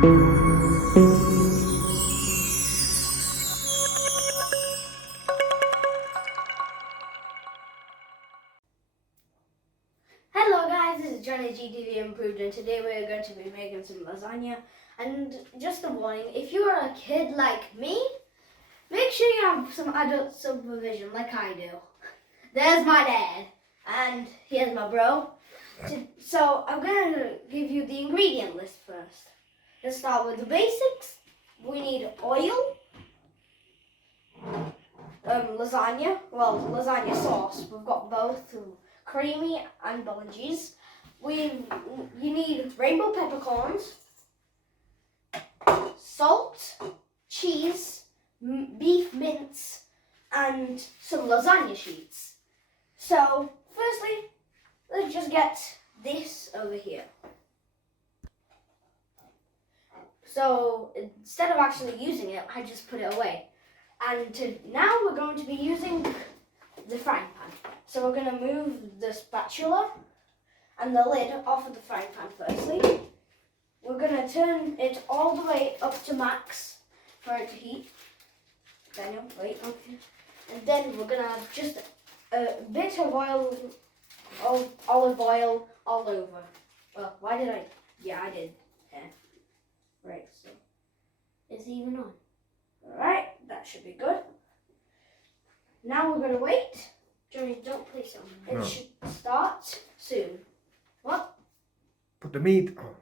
Hello guys, this is JonnyGTV Improved, and today we're going to be making some lasagna. And just a warning, if you are a kid like me, make sure you have some adult supervision like I do. There's my dad, and here's my bro. So I'm going to give you the ingredient list first. Let's start with the basics. We need oil, lasagna sauce. We've got both creamy and bolognese. You need rainbow peppercorns, salt, cheese, beef mince, and some lasagna sheets. So firstly, let's just get this over here. So instead of actually using it, I just put it away. And now we're going to be using the frying pan. So we're going to move the spatula and the lid off of the frying pan firstly. We're going to turn it all the way up to max for it to heat. Daniel, wait. Okay. And then we're going to add just a bit of olive oil all over. Well, why did I? Yeah, I did. Yeah. Right, so it's even on. Alright, that should be good. Now we're going to wait. Johnny, don't place it on. It should start soon. What? Put the meat on.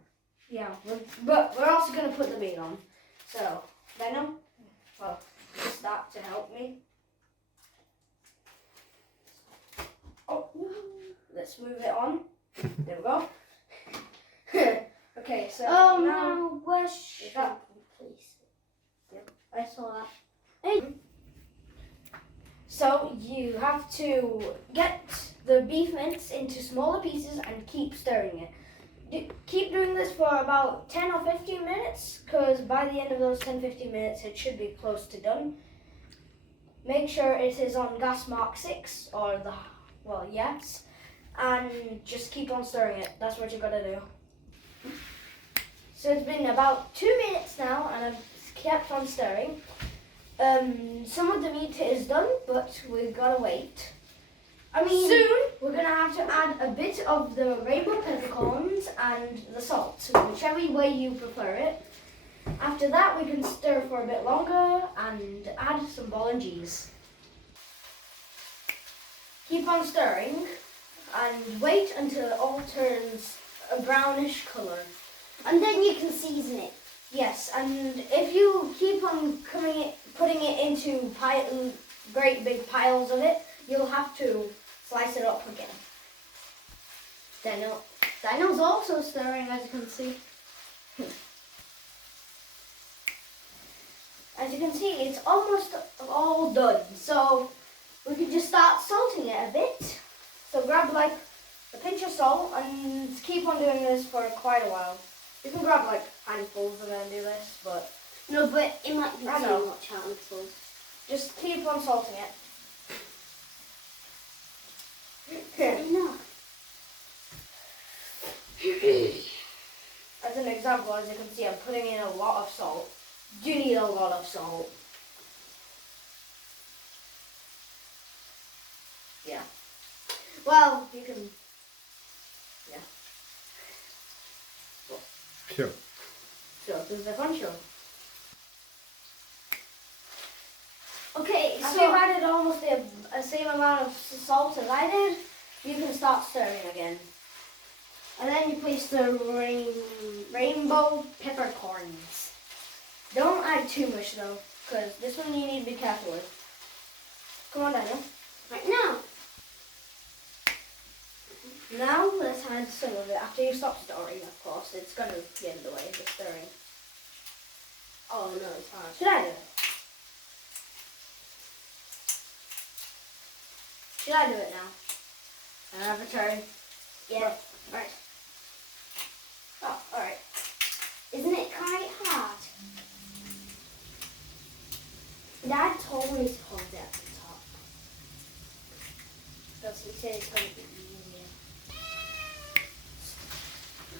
Yeah, but we're also going to put the meat on. So, Venom, well, just that to help me. Oh, let's move it on. There we go. Okay, so now where should I place it? Yep, I saw that. Hey. So you have to get the beef mince into smaller pieces and keep stirring it. Keep doing this for about 10 or 15 minutes, because by the end of those 10-15 minutes it should be close to done. Make sure it is on gas mark 6 or yes, and just keep on stirring it. That's what you gotta do. So it's been about 2 minutes now, and I've kept on stirring. Some of the meat is done, but we've gotta wait. Soon we're gonna have to add a bit of the rainbow peppercorns and the salt, whichever way you prefer it. After that, we can stir for a bit longer and add some bolognese. Keep on stirring and wait until it all turns a brownish color. And then you can season it. Yes, and if you keep on putting it into great big piles of it, you'll have to slice it up again. Daniel's also stirring, as you can see. As you can see, it's almost all done. So we can just start salting it a bit. So grab like a pinch of salt and keep on doing this for quite a while. You can grab like handfuls and then do this, but No, but it might be too much handfuls. just keep on salting it. Enough. As an example, as you can see, I'm putting in a lot of salt. You need a lot of salt. Yeah. Well, you can. Yeah. Sure. Sure, this is a fun show. Okay, After so you've added almost the same amount of salt as I did, you can start stirring again. And then you place the rainbow peppercorns. Don't add too much though, because this one you need to be careful with. Come on, Daniel. right now. Now let's add some of it. After you stop stirring, of course, it's going to get in the way of the stirring. Oh no, it's hard. Should I do it? Should I do it now? I have a turn. Yeah. Right. Oh, alright. Isn't it quite hard? Dad told me to hold it at the top. Because he said it's going to be easier.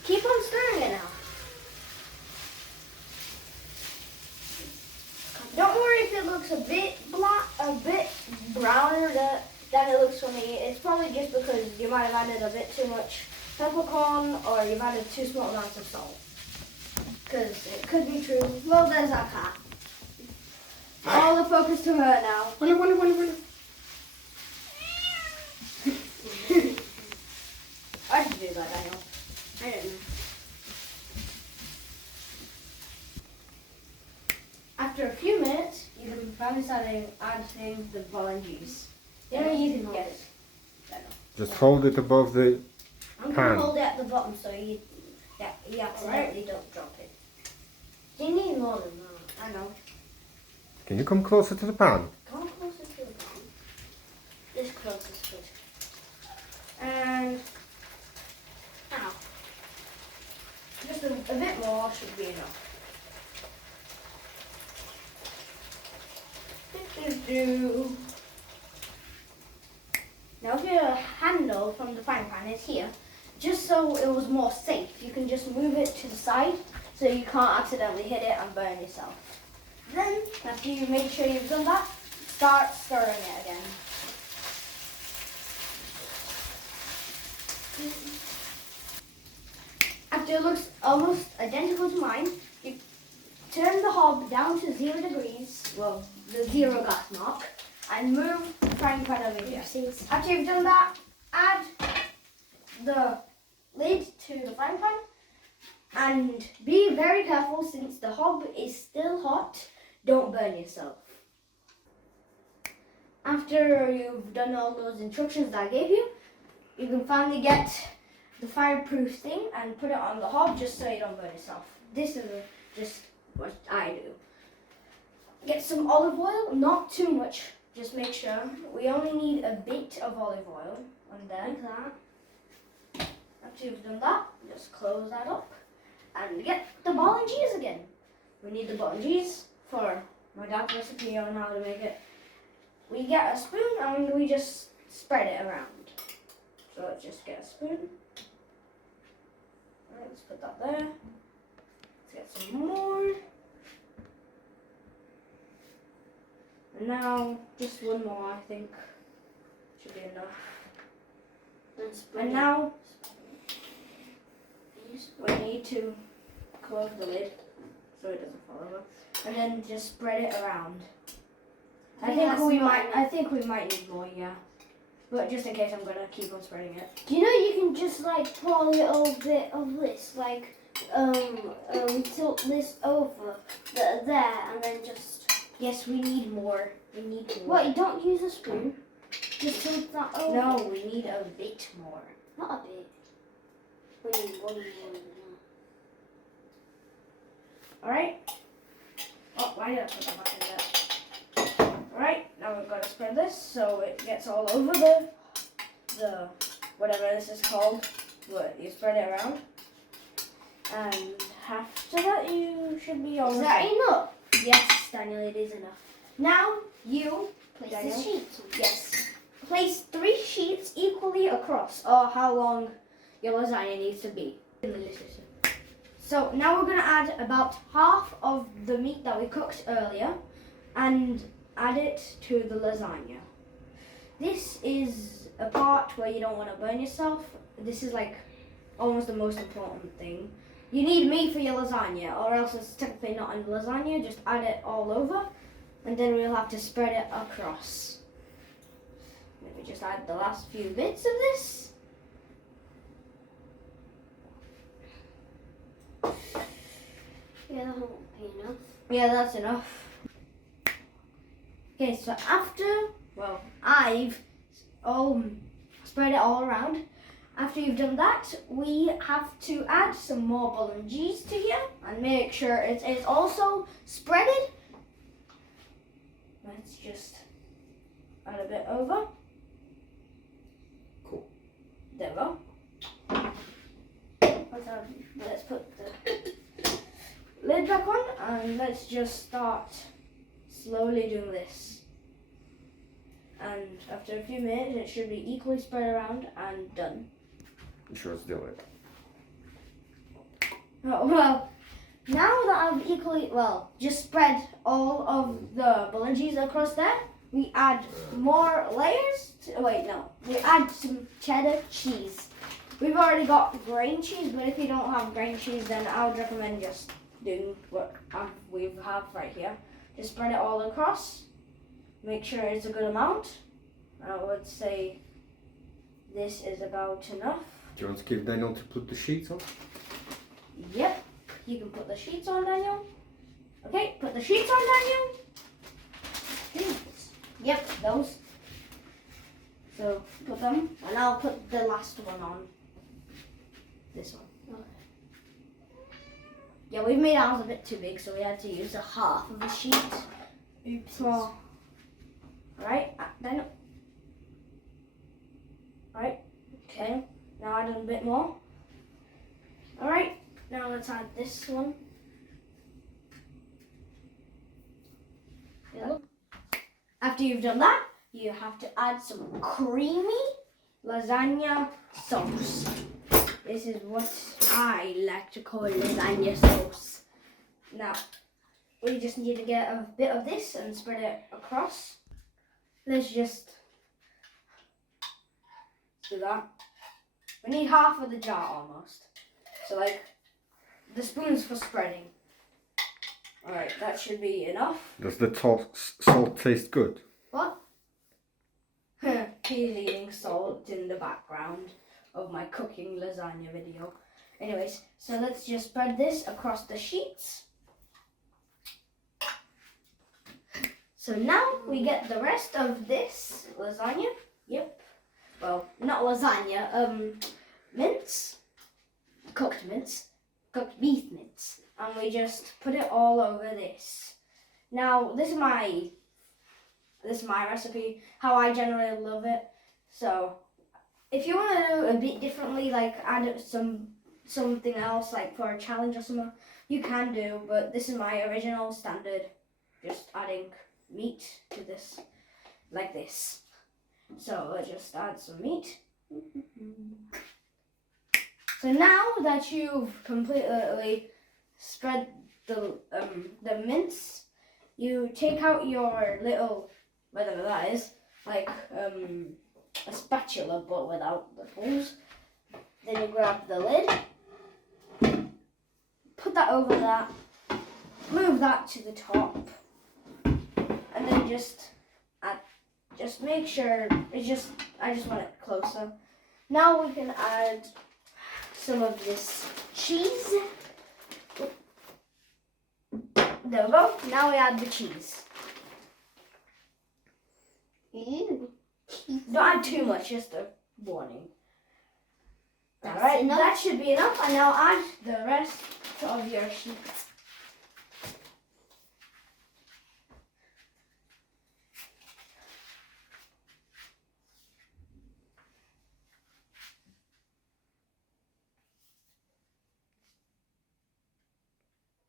Keep on stirring it now. looks a bit black, a bit browner than it looks for me, it's probably just because you might have added a bit too much peppercorn or you've added too small amounts of salt. Because it could be true. Well, there's our cat. All the focus to her now. I should do that, Daniel. I don't know. After a few minutes, you can finally start adding the bolognese. You know, you can get it. Just hold it above the I'm pan. gonna hold it at the bottom so you accidentally don't drop it. You need more than that. I know. Can you come closer to the pan? Come closer to the bottom. This close is good. And now, just a bit more should be enough. Now if your handle from the frying pan is here, just so it was more safe, you can just move it to the side so you can't accidentally hit it and burn yourself. Then, after you make sure you've done that, start stirring it again. After it looks almost identical to mine, you turn the hob down to 0 degrees, well, the 0 gas mark, and move the frying pan over here. After you've done that, add the lid to the frying pan and be very careful since the hob is still hot, don't burn yourself. After you've done all those instructions that I gave you, you can finally get the fireproof thing and put it on the hob just so you don't burn yourself. This is just what I do. Get some olive oil, not too much, just make sure. We only need a bit of olive oil on there. Like that. After you've done that, just close that up and get the bolognese again. We need the bolognese for my dad's recipe on how to make it. We get a spoon and we just spread it around. So let's just get a spoon. Alright, let's put that there. Let's get some more. And now, just one more I think should be enough. And now, we need to close the lid so it doesn't fall over. And then just spread it around. I think we might need more, yeah. But just in case, I'm gonna keep on spreading it. Do you know you can just like pour a little bit of this, like tilt this over there, and then just. Yes, we need more. We need more. What? You don't use a spoon. Just tilt that over. No, we need a bit more. Not a bit. We need one more than that. Alright. Oh, why did I put that back in there? Alright, now we've got to spread this so it gets all over the whatever this is called. What, you spread it around. And after that you should be almost Is that done. enough? Yes, Daniel, it is enough. Now you Place Daniel? the sheets. Yes. Place 3 sheets equally across, or how long your lasagna needs to be. So now we're going to add about half of the meat that we cooked earlier and add it to the lasagna. This is a part where you don't want to burn yourself. This is like almost the most important thing. You need meat for your lasagna, or else it's technically not in lasagna. Just add it all over, and then we'll have to spread it across. Let me just add the last few bits of this. Yeah, that won't be enough. Yeah, that's enough. Okay, so after, well, I've spread it all around. After you've done that, we have to add some more bolognese to here and make sure it is also spreaded. Let's just add a bit over. Cool. There we go. Let's put the lid back on and let's just start slowly doing this. And after a few minutes, it should be equally spread around and done. You sure it's doing it? Oh, well, Now that I've just spread all of the bolognese across there, we add more layers. We add some cheddar cheese. We've already got grain cheese, but if you don't have grain cheese, then I would recommend just doing what we have right here. Just spread it all across. Make sure it's a good amount. I would say this is about enough. Do you want to give Daniel to put the sheets on? Yep, you can put the sheets on, Daniel. Okay, put the sheets on, Daniel. Yep, those. So put them, and I'll put the last one on. This one. Okay. Yeah, we've made ours a bit too big, so we had to use a half of the sheet. Oops. More. Alright, then. Alright, okay. Now add a bit more. Alright, now let's add this one. Yeah. After you've done that, you have to add some creamy lasagna sauce. This is what I like to call lasagna sauce. Now, we just need to get a bit of this and spread it across. Let's just do that. We need half of the jar almost. So like, the spoon's for spreading. Alright, that should be enough. Does the salt taste good? What? He's eating salt in the background of my cooking lasagna video. Anyways, so let's just spread this across the sheets. So now we get the rest of this lasagna. Yep. Well, not lasagna, mince. Cooked beef mince. And we just put it all over this. Now, this is my recipe, how I generally love it. So, if you want to do a bit differently, like add something else, like for a challenge or something, you can do. But this is my original standard, just adding meat to this, like this. So let's just add some meat. So now that you've completely spread the mince, you take out your little, whatever that is, like a spatula but without the holes. Then you grab the lid, put that over that, move that to the top, and then just make sure I just want it closer. Now we can add some of this cheese. There we go. Now we add the cheese. Ew. Don't add too much, just a warning. Alright, that should be enough. And now add the rest of your sheets.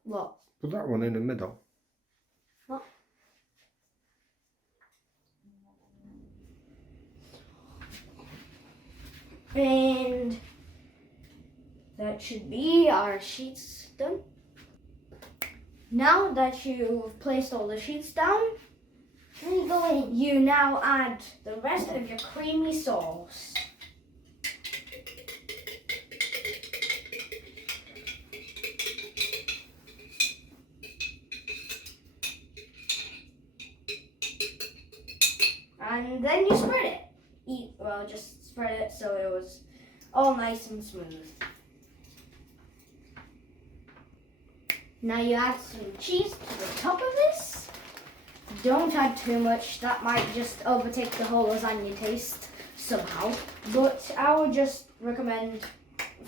What? Put that one in the middle. What? And that should be our sheets done. Now that you've placed all the sheets down, you now add the rest of your creamy sauce. And then you spread it. Just spread it so it was all nice and smooth. Now you add some cheese to the top of this. Don't add too much, that might just overtake the whole lasagna taste somehow. But I would just recommend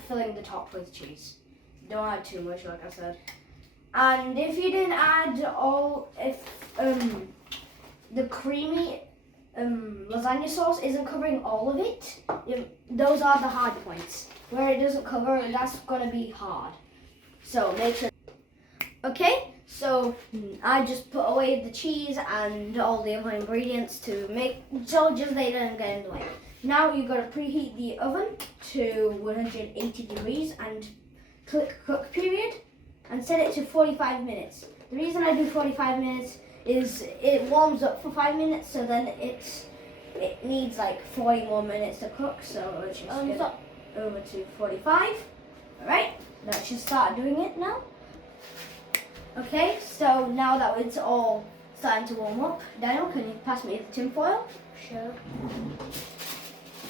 filling the top with cheese. Don't add too much, like I said. And if you didn't add the creamy lasagna sauce isn't covering all of it, those are the hard points. Where it doesn't cover, that's gonna be hard. So make sure. Okay, so I just put away the cheese and all the other ingredients to make so just they don't get in the way. Now you gotta preheat the oven to 180 degrees and click cook period. and set it to 45 minutes. The reason I do 45 minutes is it warms up for 5 minutes, so then it needs like 40 more minutes to cook. So let's just get it over to 45. All right, let's just start doing it now. Okay, so now that it's all starting to warm up, Daniel, can you pass me the tin foil? Sure.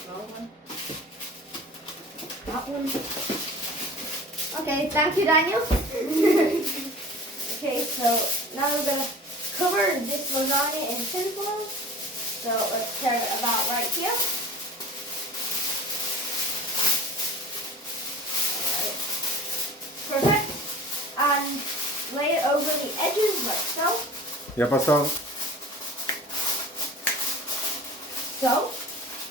Wrong one. That one. Okay, thank you, Daniel. Okay, so now we're gonna cover this lasagna in tin foil. So let's turn it about right here. Alright. Perfect. And lay it over the edges like so. Ja pasal. So,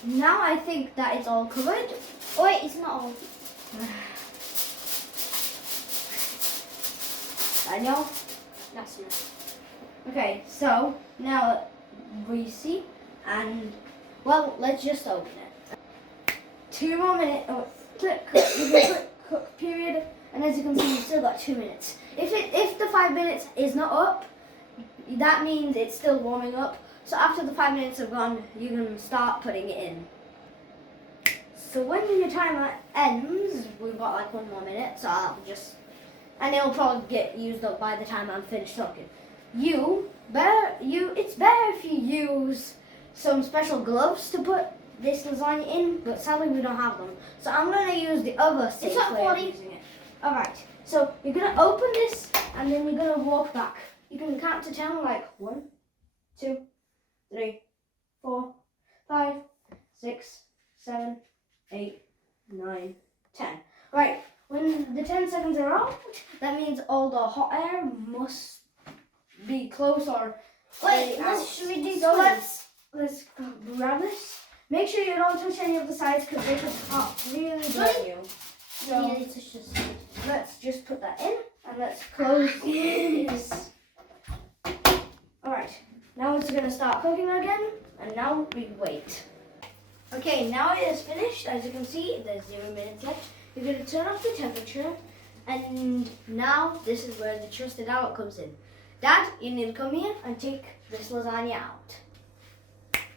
now I think that it's all covered. Oh wait, it's not all. Daniel? That's enough. Okay, so now we see, and well, let's just open it. 2 more minutes. Oh, click cook period, and as you can see, we've still got 2 minutes. If the 5 minutes is not up, that means it's still warming up. So after the 5 minutes have gone, you can start putting it in. So when your timer ends, we've got like 1 more minute. So I'll just, and it'll probably get used up by the time I'm finished talking. It's better if you use some special gloves to put this lasagna in, but sadly we don't have them. So I'm gonna use the other safe way of using it. All right. So you're gonna open this, and then you're gonna walk back. You can count to 10, like 1, 2, 3, 4, 5, 6, 7, 8, 9, 10. Right. When the 10 seconds are out, that means all the hot air must be close or Wait, out. should we do So 20? let's grab this. Make sure you don't touch any of the sides because they could really burn you. So Yeah, it's just. let's just put that in and let's close this. Alright, now it's going to start cooking again, and now we wait. Okay, now it is finished. As you can see, there's 0 minutes left. You're going to turn off the temperature, and now this is where the trusted hour comes in. Dad, you need to come here and take this lasagna out.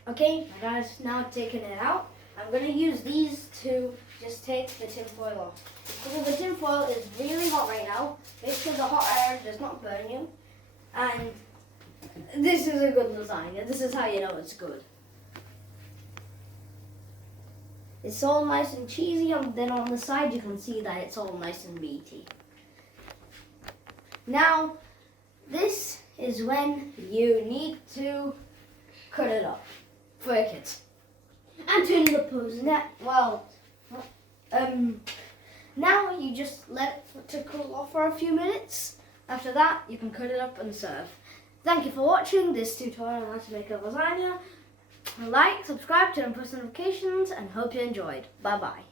Okay, my dad's now taking it out. I'm going to use these to just take the tin foil off. Because the tin foil is really hot right now. Make sure the hot air does not burn you. And this is a good lasagna. This is how you know it's good. It's all nice and cheesy, and then on the side you can see that it's all nice and meaty. Now, this is when you need to cut it up for your kids. And turn the pose. Now you just let it to cool off for a few minutes. After that, you can cut it up and serve. Thank you for watching this tutorial on how to make a lasagna. Like, subscribe, turn on post notifications, and hope you enjoyed. Bye bye.